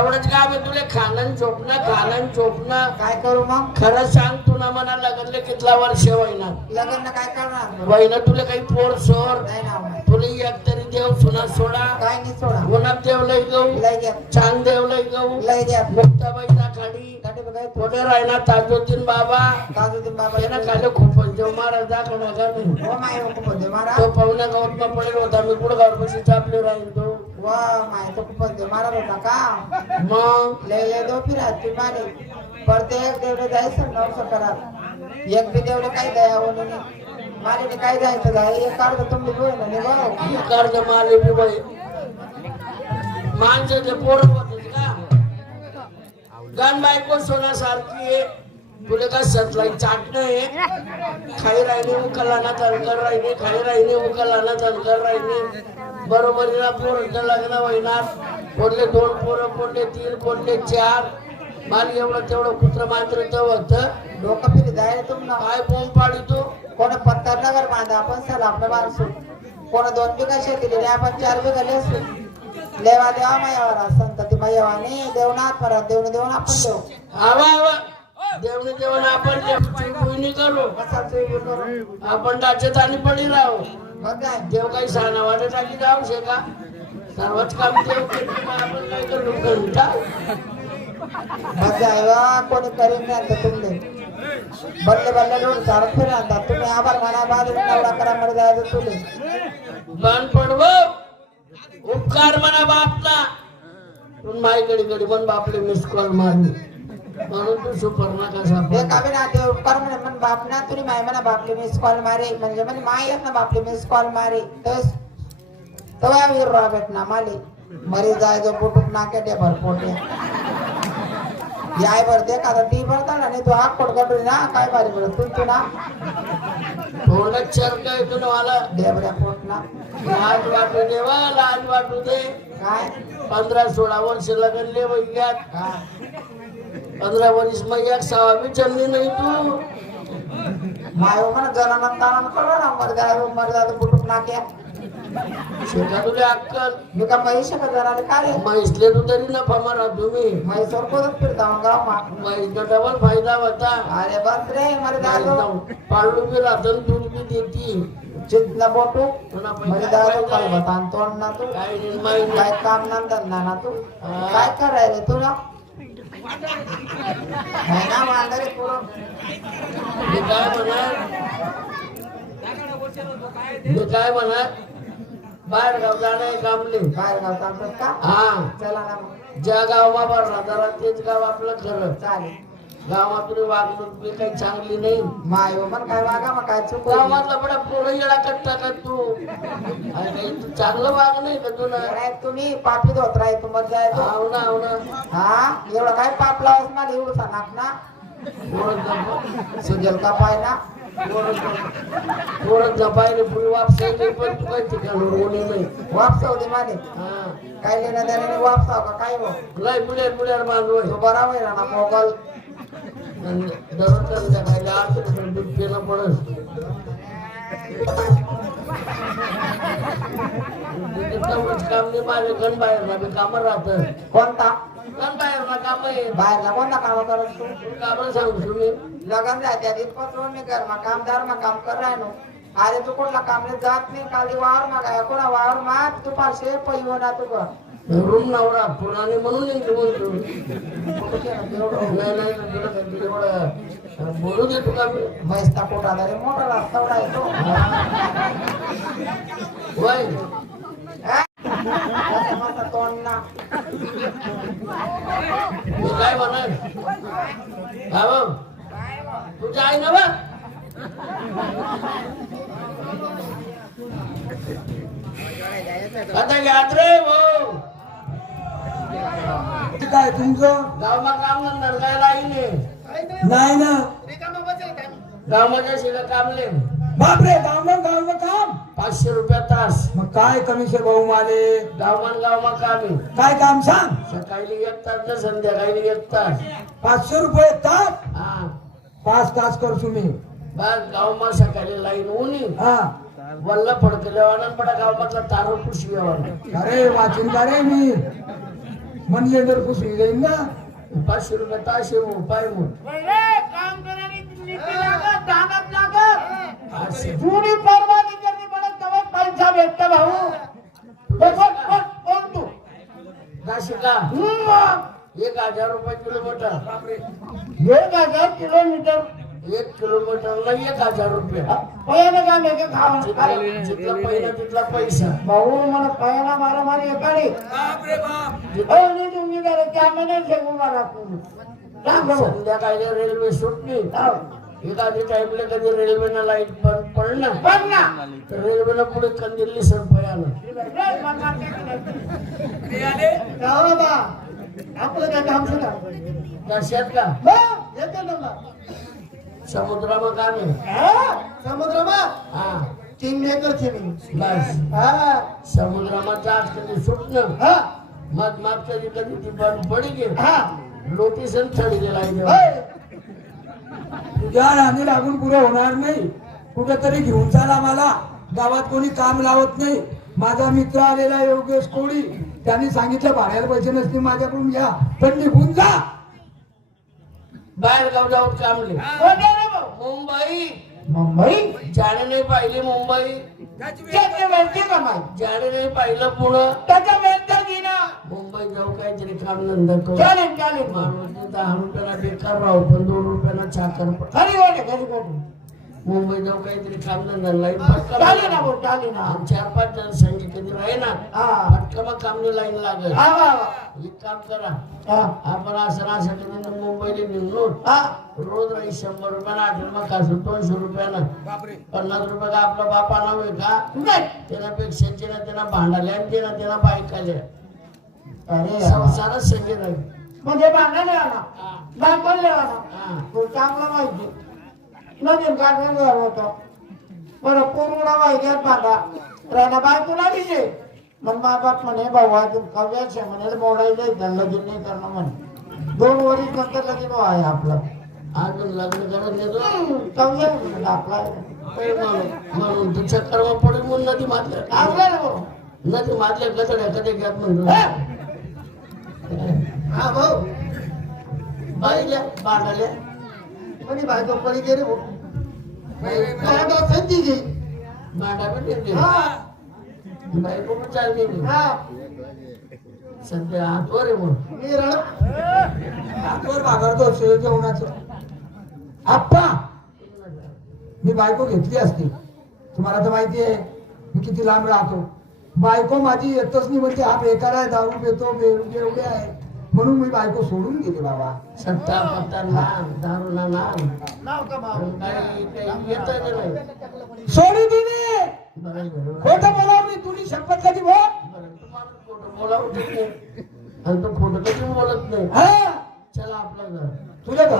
एवढंच काय बे तुले खाणं चोपणं काय करू मग? खरं सांग तू ना मला लग्नले कितला वर्ष वहिना लग्न काय करणार? वहिना तुला काही पोर सोर नाही ना तुला एक तरी देव सुना सोडा काय नाही सोडा. गुलाब देव लय गऊ लय घ्या चांद देव लय गऊ लय घ्या मुक्ताबाईचा खाडी काटे बघाय थोडे राहिला ताजुद्दीन बाबा ताजुद्दीन बाबा त्यानं खाली खूप देव महाराज दाखवला का नाही हो माय खूप होते मारा तो पाहुण्या गावात पडेल होता मी कुठं गावात बशी चापले राहील तो वा माय तो खूप होते मारा होता का मग लय लय दो फिरा ती माने प्रत्येक देवले जायचं नवसं करा एक बी देवले काय दया होणे माने काय जायचं जाय एक काढ तुम्ही बोल ना निभाव कर्ज माले बी बाई माणसाचे पोर होते का गण बायको सोन्यासारखी आहे तुला का सतलाई चाटणं आहे खाई राहिली उकलाना तणकर राहिली खाई राहिली उकलाना तणकर राहिली बरोबरीला पोरांचं लग्न होईनार कोणले 2 पोरं कोणले 3 कोणले 4 मला एवढं तेवढं कुत्र मात्र होतं डोकं फिरी जाय तुम्हाला काय बोंब पाडी तू कोण पत्ता नगर बांधा आपण सर आपल्या माणसू कोण 2 बिघा शेती दिली आपण 4 बिघा लेसू लेवा देवा मायावर संतती मायावानी देवनाथ परत देऊन आपण देऊ आवा देवने देवना आपण चुकवणी करू आपण डाचेत आणि पडी राहू देव काही सांगणं वाटे टाकी जाऊ शेका सर्वच काम देव करतो आपण काय करू घंटा कोणी करीन नाही आता तुमले बल्ले लोक चालत फिर आणतात तुम्ही आभार म्हणा बाद नवरा करा मध्ये जायचं तुले बाण पडव उपकार म्हणा बापना पण माई गडी पण बापले मिस कॉल मारली म्हणून तू सुपर्णा कसा ते काबे ना ते उपकार म्हणे मन बाप ना तुरी माय म्हणा बापले मिस कॉल मारे म्हणजे म्हणे माय येत ना बापले मिस कॉल मारे तवा वीर रा भेटना माले मरी जाय जो पोटूक नाके ते भर पोटे याय भर दे का टी भरता ना नाही तो हाक पोट कटरी ना काय बारी भर तू ना थोडं चरका येतो ना मला देवऱ्या पोट ना लाज वाटू देवा लाज वाटू दे काय 15-16 वर्ष लगनले वैग्यात काय 15 वर्ष मग एक सवा बी चलली नाही तू माय म्हणा जनाना ताना कळवा ना मर जाय पोटूक नाके शेता तुला अक्कल मी का पैसे का जनाले का रे म्हैसले तू तरी नफा मारा तुम्ही मैसूर को फिरता गाव मा म्हैसचा डबल फायदा होता अरे बस रे मर दादो पाळू बी राहतं दूध बी देती चितना बोटू पुन्हा मर दादो काय बतान तोड ना तू काय निर्माण काय काम ना धंदा ना तू काय कराय रे तुला है ना मांडरे पुरो मी काय म्हणणार बाहेर गाव जाणे कामले बाहेर गाव सांगतात का हा चला ना मग ज्या गावा भरला जरा तेच गाव आपलं खरं चालेल गावातून वागणूक बी काही चांगली नाही माय मन काय वागा मग काय चुक गावातला बडा पोरं येडा करता का तू अरे काही तू चांगलं वाग नाही का तुला तुम्ही पापी धोत राय तू मत जाय तो हाव ना हा एवढं काय पाप लावस मला एवढं सांग ना सुजल का पाय ना पोरं जपायला पुढे वापस नाही पण तू काही ठिकाण रोवणे नाही वापस होते माने हा काय लेणं देण्याने वापस का काय हो लय पुढे बांधवय तो बरा होईल ना मोगल दररोज खायला 8 रुपये दूध पिणं पडत काम नाही माझे गण बाहेर काम राहतं कोणता गण बाहेर काम आहे बाहेरला कोणता काम करत तू काम सांगू तुम्ही लगन जात्या तिथपासून मी घर मा कामदार मा काम कर राय नो अरे तू कोणला कामले जात नाही खाली वावर मा काय कोणा वावर मा तू पाचशे पैव ना तू कर रूम नवरा पुराणे म्हणून येतो बोलतो बोलू दे तुला मैस्ता पोटा रे मोठा रस्ता उडा येतो वय तोंड ना मी काय म्हणणार हा तुझ्या आई ना बा आता याद रे भाऊ काय तुमचं गावमा काम नंतर काय लाईने नाही ना गावमध्ये शिला कामले बापरे गाव काम 500 रुपया तास मग काय कमिशन भाऊ माले गावमा काम आहे काय काम सांग सकाळी 1 तास ना संध्याकाळी 1 तास 500 रुपये तास हा 5 तास करतो मी बस गावमा सकाळी लाईन ऊनी हा वल्ला फडकल्यावानं पडा गावमातला तारो पुशव्यावर अरे वाचिन का रे मी म्हणले तर पुसली जाईल ना. 500 रुपये तास आहे भाऊ, पाय मग काम करायला नीती लागत, दानत लागत. असे. जुनी परवानगी करणी पडत तेव्हा पैसा भेटतो भाऊ. कोण तू? नाशिका मग 1000 रुपये किलोमीटर. 1000 किलोमीटर 1 किलोमीटरला 1000 रुपये. पहिलं काम आहे का खावं? जिथला पहिला तिथला पैसा. भाऊ मला पहिला मारामारी एकाडे बापरे बाप. तुम्ही जरा त्यामध्ये ठेवू मला सांग भाऊ. संध्याकाळी रेल्वे सुटली, एखादी टाइमला कधी रेल्वेनं लाईट बंद पडलं बघ ना. तर रेल्वेला पुढे कंदिल्ली सरपय आलं. आपलं काय काम सुद्धा कशात का येते ना समुद्रावर काम आहे. समुद्रमा हा 3 एकर जमीन. बस हा समुद्रामध्ये आज कधी सुटणं हा मग कधी कधी ती बंद पडी गे हा लोटेशन थडी गेला तुझ्या राणी लागून पुरं होणार नाही. कुठेतरी घेऊन चाला मला. गावात कोणी काम लावत नाही. माझा मित्र आलेला योगेश कोळी, त्यांनी सांगितलं भाड्याला पैसे नसते माझ्याकडून घ्या, पण निघून जा. बाहेर गाव जाऊन कामले मुंबई मुंबई जाणे नाही पाहिली मुंबई त्याचे वेळची कमाई जाणे नाही पाहिलं पुणं त्याच्या वेळचं घेणं मुंबई जाऊ काहीतरी काम धंदा करू. चालेल चालेल माणूस 10 रुपयाला बेकार राहू पण 2 रुपयाला चाकर पड. खरी वाटे खरी वाटे मुंबई जाऊ काहीतरी काम धंदा लाईन चालेल ना भाऊ चालेल ना 4-5 जण संगी कधी राही ना हा पटकन मग कामने लाईन लागेल. हा वा एक काम करा वा आपण असं कधी मुंबईला निघून हा रोज राही 100 रुपयाला आठवण मग कासू 200 रुपयाला बापरे. 50 रुपये का आपला बापा नाव आहे का नाही त्याच्यापेक्षा त्यांना भांडाले आणि त्यांना बायकाले अरे संसारच संगी राहील. म्हणजे भांडण आला हा. बांधले आला हा. तो चांगला माहिती नवीन काढून होतं बरं पूर्ण माहिती भांडा राणा बाय तुला दिसे मग मा बाप म्हणे भाऊ अजून कव्याच आहे म्हणे मोडायला लगीन नाही करणं म्हणे 2 वर्ष नंतर लगीन आहे आपलं अजून लग्न करत नेतो कव्या म्हणलं आपला म्हणून तू चक्कर पडेल म्हणून नदी मारल्या आपल्याला भाऊ नदी मारल्या गतड्या कधी घ्यात म्हणतो हा भाऊ बाईल्या भांडाल्या म्हणे बायको पडी गेले भाऊ संधी घे भांडा पण येते हा बायको पण चालली नाही. हा सध्या हातवर आहे म्हणून मी रण हातवर भागरतो शेळ जेवणाचं. आप्पा मी बायको घेतली असती. तुम्हाला तर माहिती आहे मी किती लांब राहतो. बायको माझी येतच नाही म्हणते हा बेकार आहे, दारू पितो, बेवडे आहे, म्हणून मी बायको सोडून गेली बाबा. सत्ता पत्ता नाम दारूला नाम नाव का भाऊ काही येत नाही. सोडी दिली. बरं बरं खोटं बोलावं मी तुझी शपथ कधी बोल. तुम्हाला खोटं बोलावं देत नाही आणि तो खोटं कधी बोलत नाही. हा चला आपलं घर तुझ्या घर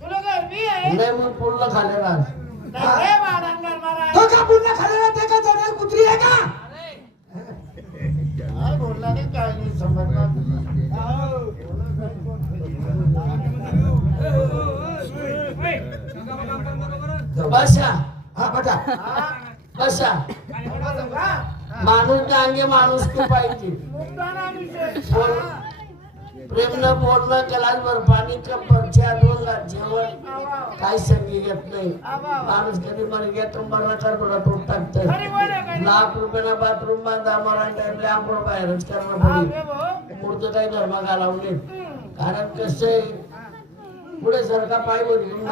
तुला काय मी आहे नाही मग पूर्ण खाले राज नाही रे वाढणार मला तो का पुन्हा खालेला ते का जनेल कुत्री आहे का? काय बोलला नाही काय नाही समजणार बसा हा बटा बसा माणूस अंगे माणूस की पाहिजे. प्रेम न बोलणं गलासभर पाणी कपर 2 लाख जेवण काही संगी येत नाही. माणूस कधी मर गया तो मरना कर थोडा तोड टाकतोय. लाख रुपयाला बाथरूम बांधा मरण टाइमला आपण बाहेरच करणं पडेल. पुढचं काही धर्म घालावले कारण कसं आहे पुढे सरका पाय बोलून